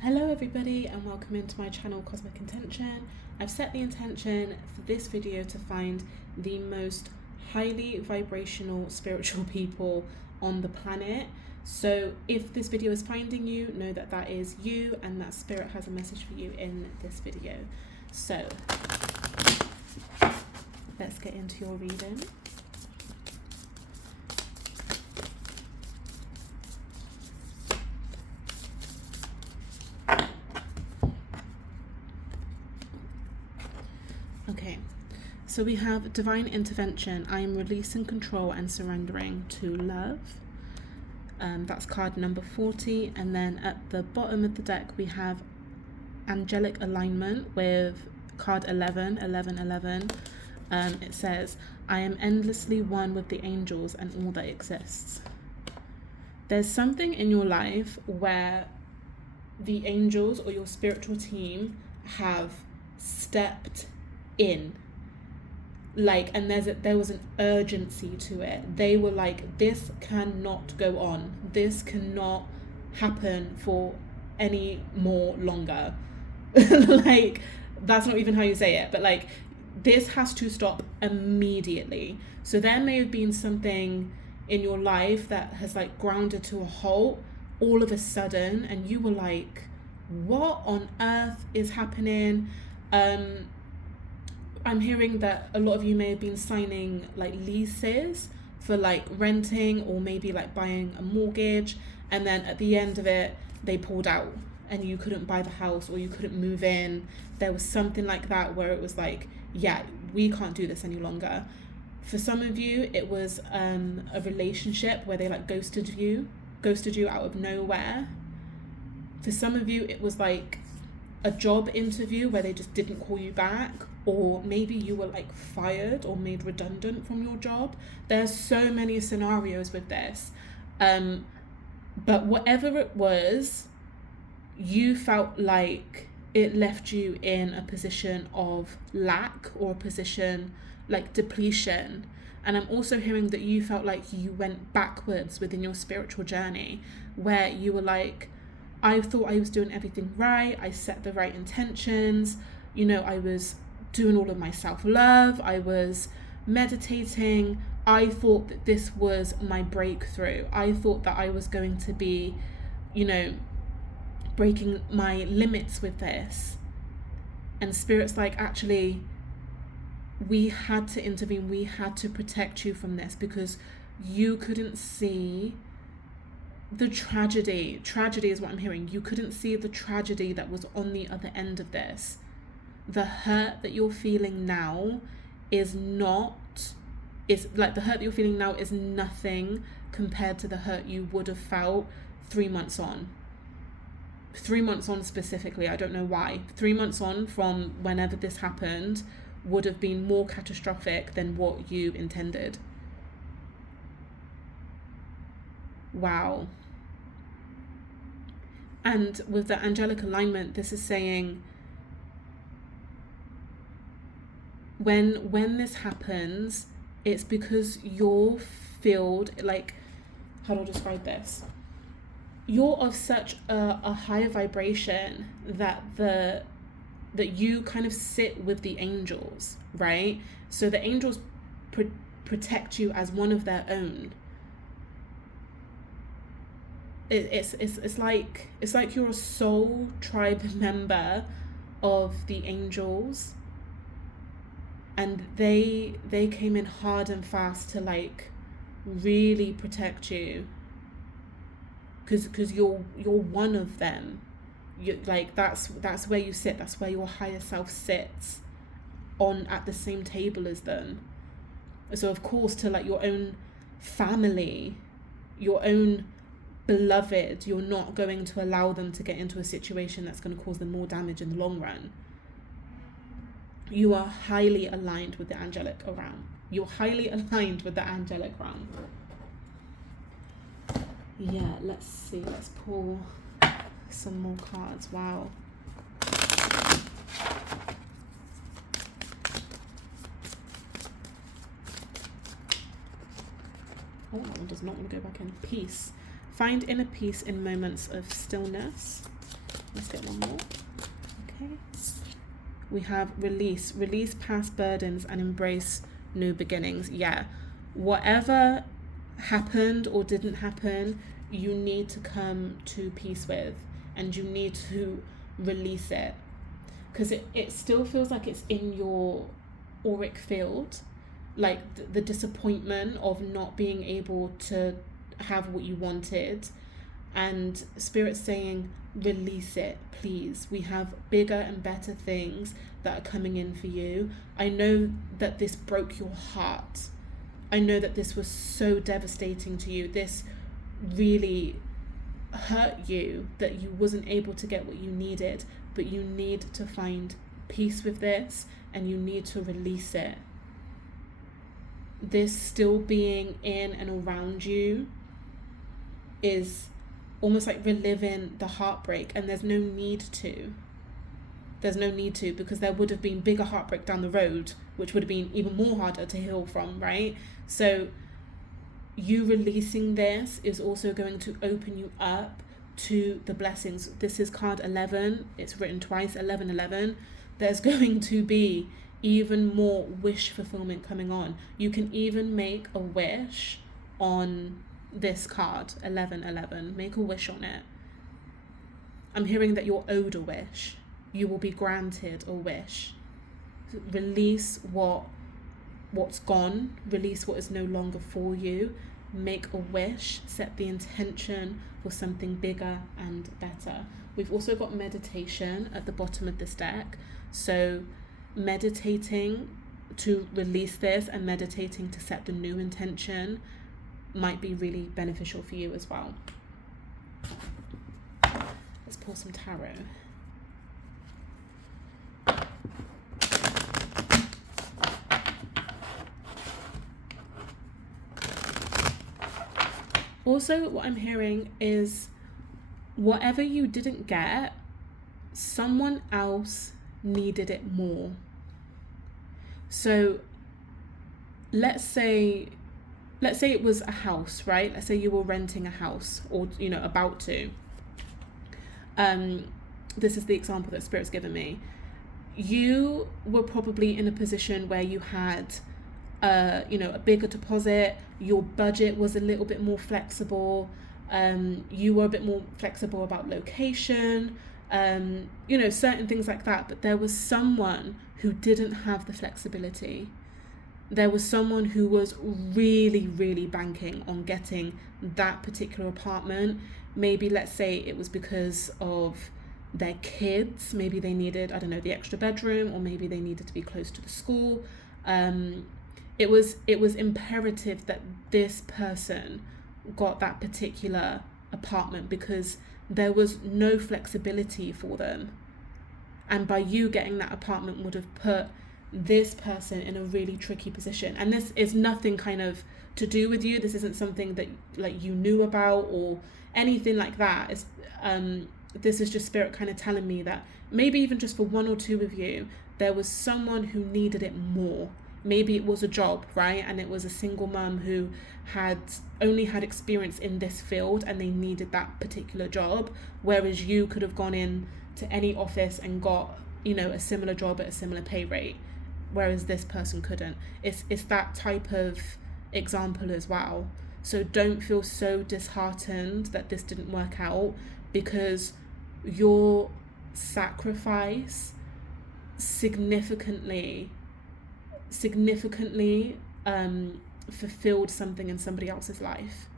Hello everybody and welcome into my channel Cosmic Intention. I've set the intention for this video to find the most highly vibrational spiritual people on the planet. So if this video is finding you, know that that is you and that spirit has a message for you in this video. So let's get into your reading. Okay, so we have divine intervention. I am releasing control and surrendering to love. That's card number 40. And then at the bottom of the deck, we have angelic alignment with card 11. It says, I am endlessly one with the angels and all that exists. There's something in your life where the angels or your spiritual team have stepped in, and there was an urgency to it. They were like, this cannot go on, this cannot happen for any more longer. Like, that's not even how you say it, but like, this has to stop immediately. So there may have been something in your life that has like grounded to a halt all of a sudden, and you were like, what on earth is happening? I'm hearing that a lot of you may have been signing like leases for like renting or maybe like buying a mortgage, and then at the end of it they pulled out and you couldn't buy the house or you couldn't move in. There was something like that where it was like, yeah, we can't do this any longer. For some of you it was a relationship where they like ghosted you out of nowhere. For some of you it was like a job interview where they just didn't call you back, or maybe you were like fired or made redundant from your job. There's so many scenarios with this, but whatever it was, you felt like it left you in a position of lack or a position like depletion. And I'm also hearing that you felt like you went backwards within your spiritual journey, where you were like, I thought I was doing everything right, I set the right intentions, you know, I was doing all of my self-love, I was meditating, I thought that this was my breakthrough, I thought that I was going to be, you know, breaking my limits with this. And Spirit's like, actually, we had to intervene, we had to protect you from this because you couldn't see the tragedy is what I'm hearing. You couldn't see the tragedy that was on the other end of this. The hurt that you're feeling now is the hurt that you're feeling now is nothing compared to the hurt you would have felt 3 months on. 3 months on specifically, I don't know why. 3 months on from whenever this happened would have been more catastrophic than what you intended. Wow. And with the angelic alignment, this is saying when this happens, it's because you're filled, like, how do I describe this? You're of such a higher vibration that you kind of sit with the angels, right? So the angels protect you as one of their own. It's like you're a soul tribe member of the angels, and they came in hard and fast to like really protect you, because you're one of them. You like, that's where you sit, that's where your higher self sits, on at the same table as them. So of course, to like your own family, your own beloved, you're not going to allow them to get into a situation that's going to cause them more damage in the long run. You are highly aligned with the angelic realm. You're highly aligned with the angelic realm. Yeah, let's see. Let's pull some more cards. Wow. Oh, that one does not want to go back in. Peace. Find inner peace in moments of stillness. Let's get one more. Okay. We have release past burdens and embrace new beginnings. Yeah, whatever happened or didn't happen, you need to come to peace with, and you need to release it, because it still feels like it's in your auric field, like the disappointment of not being able to have what you wanted, and Spirit's saying, release it, please. We have bigger and better things that are coming in for you. I know that this broke your heart. I know that this was so devastating to you. This really hurt you, that you wasn't able to get what you needed, but you need to find peace with this, and you need to release it. This still being in and around you is almost like reliving the heartbreak, and there's no need to, because there would have been bigger heartbreak down the road, which would have been even more harder to heal from, right? So you releasing this is also going to open you up to the blessings. This is card 11. It's written twice, 11. There's going to be even more wish fulfillment coming on. You can even make a wish on this card, 11. Make a wish on it. I'm hearing that you're owed a wish. You will be granted a wish. Release what's gone. Release what is no longer for you. Make a wish. Set the intention for something bigger and better. We've also got meditation at the bottom of this deck. So meditating to release this and meditating to set the new intention might be really beneficial for you as well. Let's pull some tarot. Also, what I'm hearing is whatever you didn't get, someone else needed it more. So let's say it was a house, right? Let's say you were renting a house, or about to. This is the example that Spirit's given me. You were probably in a position where you had a bigger deposit. Your budget was a little bit more flexible. You were a bit more flexible about location, certain things like that. But there was someone who didn't have the flexibility. There was someone who was really, really banking on getting that particular apartment. Maybe, let's say it was because of their kids. Maybe they needed, the extra bedroom, or maybe they needed to be close to the school. It was imperative that this person got that particular apartment because there was no flexibility for them. And by you getting that apartment would have put this person in a really tricky position. And this is nothing kind of to do with you. This isn't something that you knew about or anything like that. It's, this is just Spirit kind of telling me that maybe even just for one or two of you, there was someone who needed it more. Maybe it was a job, right? And it was a single mum who had only had experience in this field and they needed that particular job, whereas you could have gone in to any office and got, a similar job at a similar pay rate, whereas this person couldn't. It's that type of example as well. So don't feel so disheartened that this didn't work out, because your sacrifice significantly fulfilled something in somebody else's life,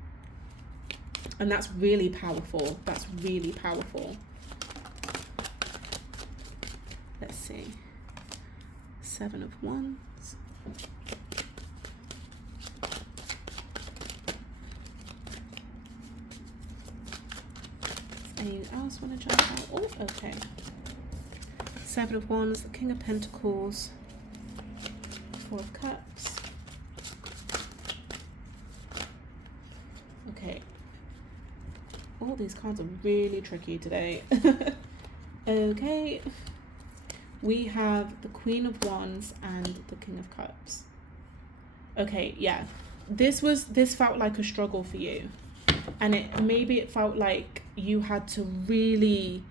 and that's really powerful. Let's see. 7 of Wands. Does anyone else want to jump out? Oh, okay. 7 of Wands, the King of Pentacles, 4 of Cups. Okay. All these cards are really tricky today. Okay. We have the Queen of Wands and the King of Cups. Okay, yeah. This felt like a struggle for you. And maybe it felt like you had to really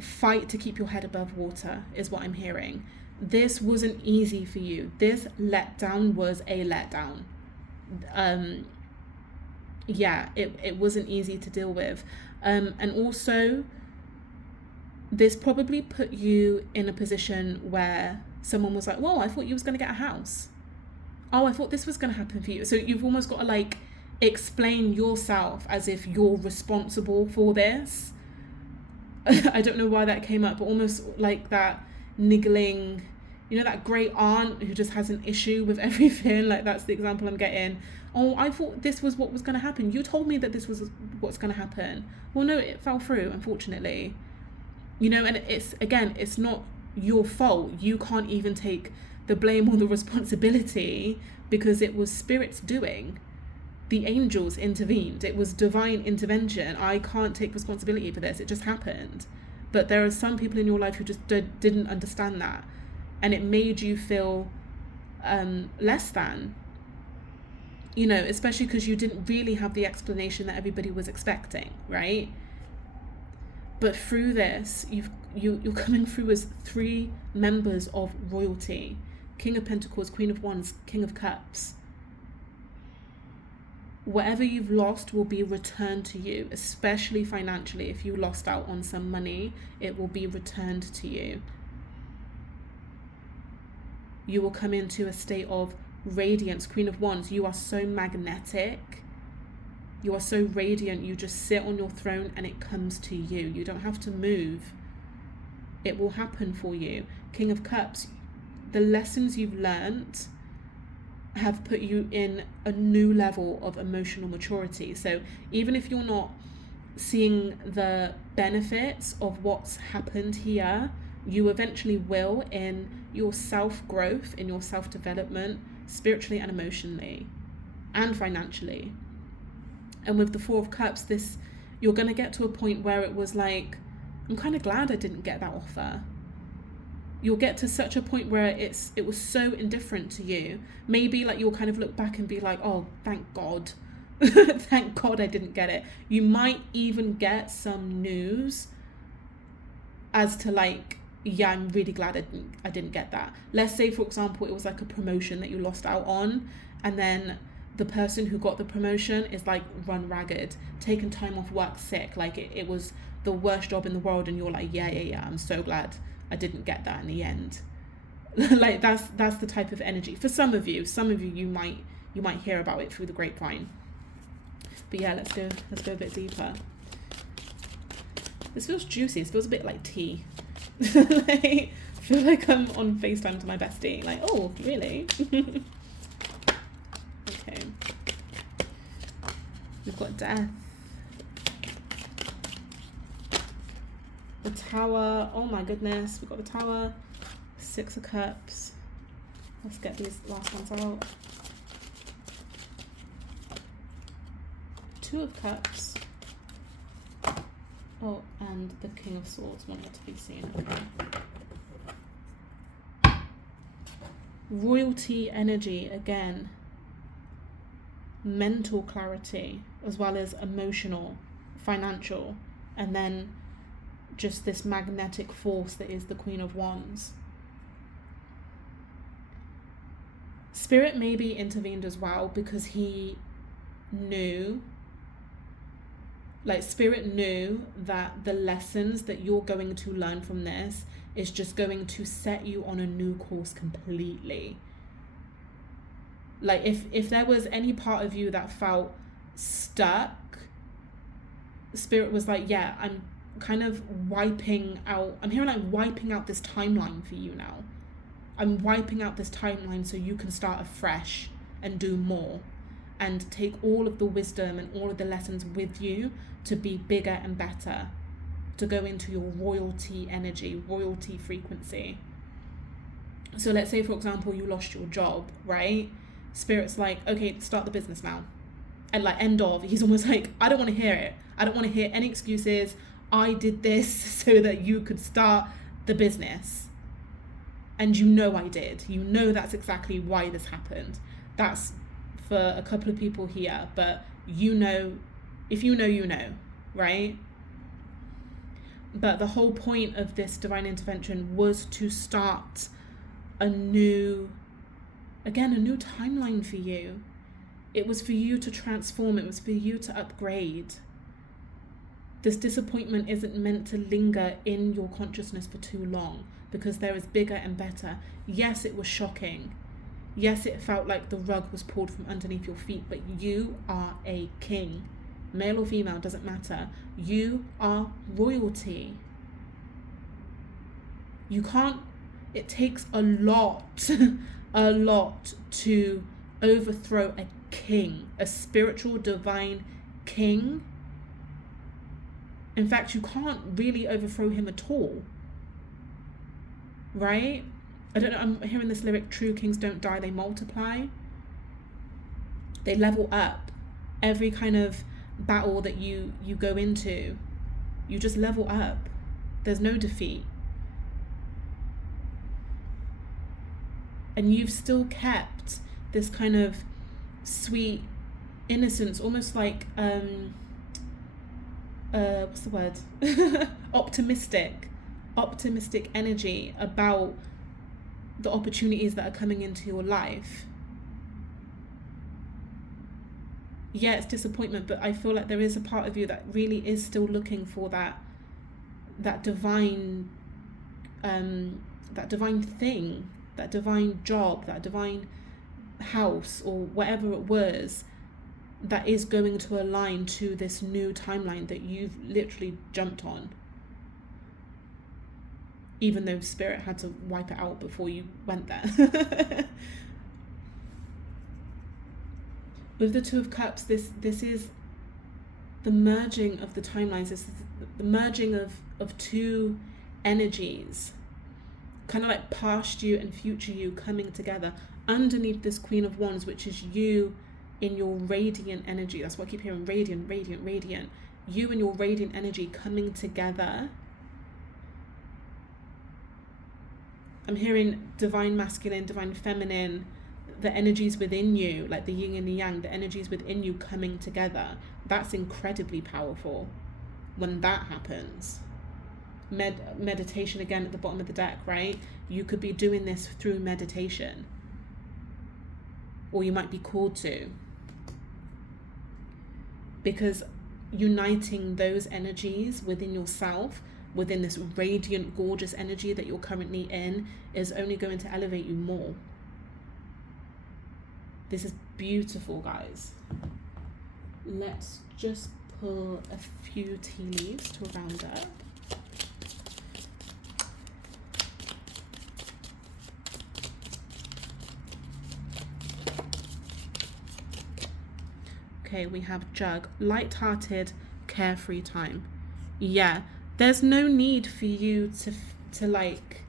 fight to keep your head above water is what I'm hearing. This wasn't easy for you. This letdown was a letdown. It wasn't easy to deal with. And also, this probably put you in a position where someone was like, whoa, I thought you was going to get a house. Oh, I thought this was going to happen for you. So you've almost got to like explain yourself as if you're responsible for this. I don't know why that came up, but almost like that niggling, that great aunt who just has an issue with everything. Like, that's the example I'm getting. Oh, I thought this was what was going to happen. You told me that this was what's going to happen. Well, no, it fell through, unfortunately. And it's not your fault. You can't even take the blame or the responsibility because it was Spirit's doing. The angels intervened. It was divine intervention. I can't take responsibility for this. It just happened. But there are some people in your life who just didn't understand that. And it made you feel less than. Especially because you didn't really have the explanation that everybody was expecting, right? But through this, you're coming through as 3 members of royalty. King of Pentacles, Queen of Wands, King of Cups. Whatever you've lost will be returned to you, especially financially. If you lost out on some money, it will be returned to you. You will come into a state of radiance. Queen of Wands, you are so magnetic. You are so radiant. You just sit on your throne and it comes to you. You don't have to move. It will happen for you. King of Cups, the lessons you've learnt have put you in a new level of emotional maturity. So even if you're not seeing the benefits of what's happened here, you eventually will in your self-growth, in your self-development, spiritually and emotionally and financially. And with the 4 of Cups, you're going to get to a point where it was like, I'm kind of glad I didn't get that offer. You'll get to such a point where it was so indifferent to you. Maybe like you'll kind of look back and be like, oh, thank God. Thank God I didn't get it. You might even get some news as to like, yeah, I'm really glad I didn't get that. Let's say, for example, it was like a promotion that you lost out on, and then the person who got the promotion is like run ragged, taken time off work, sick, like it was the worst job in the world, and you're like, yeah, I'm so glad I didn't get that in the end. Like that's the type of energy for some of you. You might hear about it through the grapevine. But yeah, let's go a bit deeper. This feels juicy. This feels a bit like tea. I feel like I'm on FaceTime to my bestie. Like, oh, really? Okay. We've got Death. The Tower. Oh my goodness. We've got the Tower. 6 of Cups. Let's get these last ones out. 2 of Cups. Oh, and the King of Swords wanted to be seen. Okay. Royalty energy again. Mental clarity, as well as emotional, financial, and then just this magnetic force that is the Queen of Wands. Spirit maybe intervened as well because he knew, like Spirit knew that the lessons that you're going to learn from this is just going to set you on a new course completely. Like if there was any part of you that felt stuck, Spirit was like, yeah, I'm kind of wiping out, I'm hearing like wiping out this timeline for you now. I'm wiping out this timeline so you can start afresh and do more and take all of the wisdom and all of the lessons with you to be bigger and better, to go into your royalty energy, royalty frequency. So let's say, for example, you lost your job, right? Spirit's like, okay, start the business now. And like end of, he's almost like, I don't want to hear it. I don't want to hear any excuses. I did this so that you could start the business. And you know I did. You know that's exactly why this happened. That's for a couple of people here, but you know, if you know, you know, right? But the whole point of this divine intervention was to start a new timeline for you. It was for you to transform. It was for you to upgrade. This disappointment isn't meant to linger in your consciousness for too long, because there is bigger and better. Yes, it was shocking. Yes, it felt like the rug was pulled from underneath your feet, but you are a king. Male or female, doesn't matter. You are royalty. You can't, it takes a lot, a lot to overthrow a king, a spiritual, divine king. In fact, you can't really overthrow him at all. Right? I don't know, I'm hearing this lyric, true kings don't die, they multiply. They level up. Every kind of battle that you go into, you just level up. There's no defeat. And you've still kept this kind of sweet innocence, almost like what's the word? optimistic energy about the opportunities that are coming into your life. Yeah, it's disappointment, but I feel like there is a part of you that really is still looking for that divine thing, that divine job, that divine house, or whatever it was, that is going to align to this new timeline that you've literally jumped on. Even though spirit had to wipe it out before you went there. With the Two of Cups, this is the merging of the timelines. This is the merging of two energies, kind of like past you and future you coming together underneath this Queen of Wands, which is you in your radiant energy. That's what I keep hearing, radiant, radiant, radiant. You and your radiant energy coming together. I'm hearing divine masculine, divine feminine, the energies within you, like the yin and the yang, the energies within you coming together. That's incredibly powerful when that happens. Meditation again at the bottom of the deck, right? You could be doing this through meditation, or you might be called to, because uniting those energies within yourself, within this radiant, gorgeous energy that you're currently in, is only going to elevate you more. This is beautiful, guys. Let's just pull a few tea leaves to round up. Okay, we have Jug, light-hearted, carefree time. Yeah, there's no need for you to like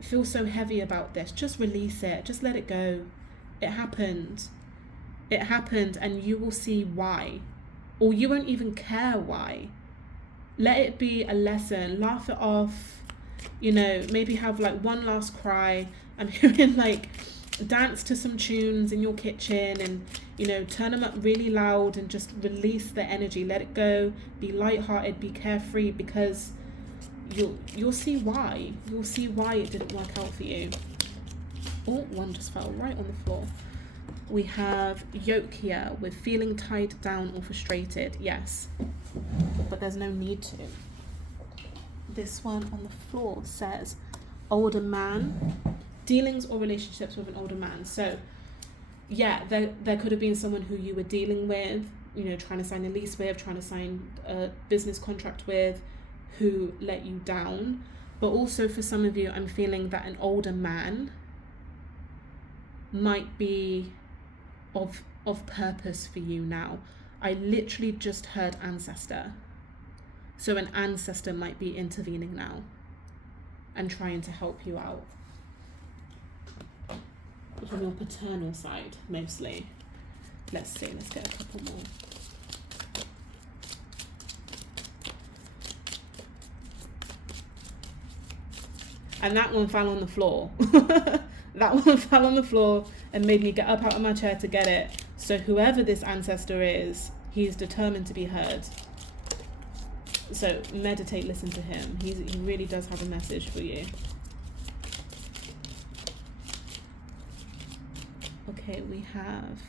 feel so heavy about this. Just release it. Just let it go. It happened. It happened, and you will see why. Or you won't even care why. Let it be a lesson. Laugh it off. You know, maybe have like one last cry. I'm hearing like dance to some tunes in your kitchen, and you know, turn them up really loud and just release the energy. Let it go. Be lighthearted, be carefree, because you'll see why. You'll see why it didn't work out for you. Oh, one just fell right on the floor. We have yoke here with feeling tied down or frustrated. Yes, but there's no need to. This one on the floor says older man, dealings or relationships with an older man. So yeah, there could have been someone who you were dealing with, you know, trying to sign a lease with, trying to sign a business contract with, who let you down. But also for some of you, I'm feeling that an older man might be of purpose for you now. I literally just heard ancestor. So an ancestor might be intervening now and trying to help you out. From your paternal side, mostly. Let's see, let's get a couple more. And that one fell on the floor. That one fell on the floor and made me get up out of my chair to get it. So whoever this ancestor is, he's determined to be heard. So meditate, listen to him. He really does have a message for you. Okay, we have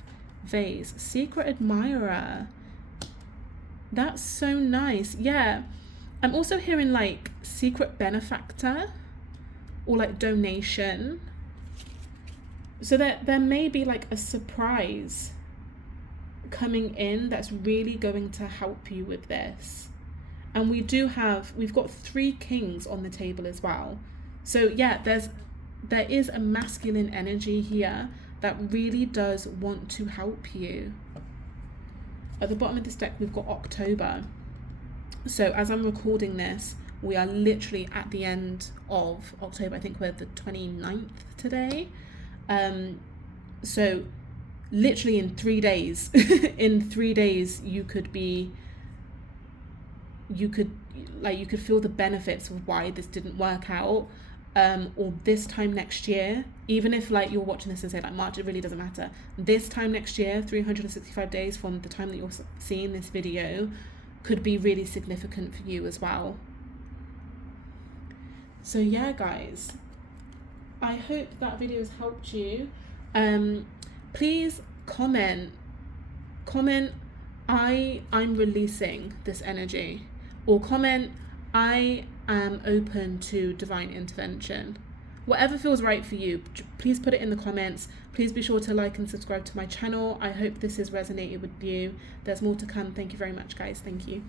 Vase, secret admirer. That's so nice. Yeah. I'm also hearing like secret benefactor or like donation. So there may be like a surprise coming in that's really going to help you with this. And we've got 3 kings on the table as well. So yeah, there is a masculine energy here that really does want to help you. At the bottom of this deck, we've got October. So as I'm recording this, we are literally at the end of October. I think we're the 29th today. So literally in 3 days, in 3 days, you could feel the benefits of why this didn't work out. Or this time next year, even if like you're watching this and say like March, it really doesn't matter. This time next year, 365 days from the time that you're seeing this video, could be really significant for you as well. So yeah, guys, I hope that video has helped you. Please comment I'm releasing this energy, or comment I am open to divine intervention. Whatever feels right for you, please put it in the comments. Please be sure to like and subscribe to my channel. I hope this has resonated with you. There's more to come. Thank you very much, guys. Thank you.